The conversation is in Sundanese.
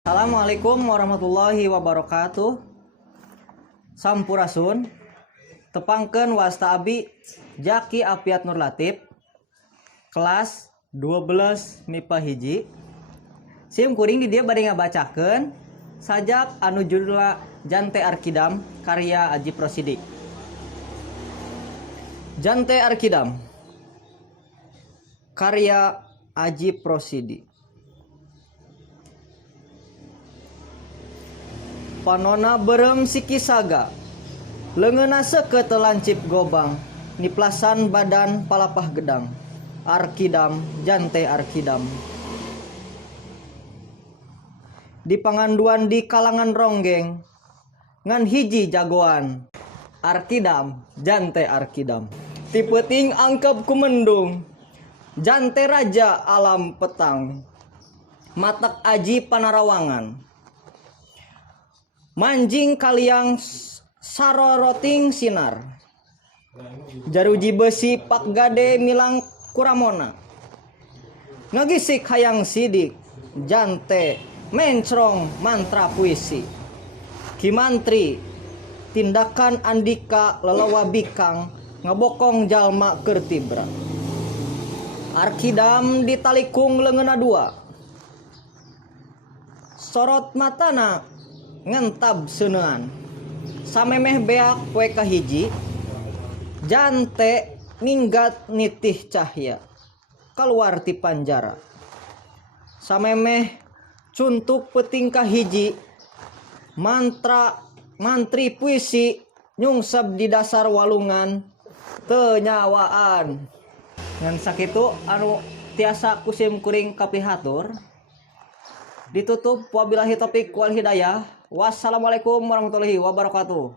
Assalamualaikum warahmatullahi wabarakatuh. Sampurasun. Tepangkeun wasta abi Jaki Afiat Nur Latif. Kelas 12 MIPA hiji. Sim kuring di dia bade ngabacakeun sajak anu judulna Jante Arkidam karya Aji Prosidi. Jante Arkidam karya Aji Prosidi. Panona berem sikisaga leungeunna seukeut lancip gobang niplasan badan palapah gedang Arkidam Jante Arkidam di panganduan di kalangan ronggeng ngan hiji jagoan Arkidam Jante Arkidam ti peuting angkep ku mendung Jante raja alam petang matak aji panarawangan manjing kaliang saroroting sinar jaruji besi pak gade milang kuramona ngagisik hayang sidik Jante mencrong mantra puisi kimantri tindakan andika lelawa bikang ngabokong jalma kertibra Arkidam ditalikung leungeunna dua sorot matana ngentab seuneuan samemeh beak poe kahiji Jante minggat nitih cahya keluar ti panjara samemeh cuntuk peuting kahiji mantri puisi nyungsep di dasar walungan teu nyawaan ngan sakitu anu tiasa kusim kuring kapihatur ditutup wabillahi taufik wal hidayah. Wassalamualaikum warahmatullahi wabarakatuh.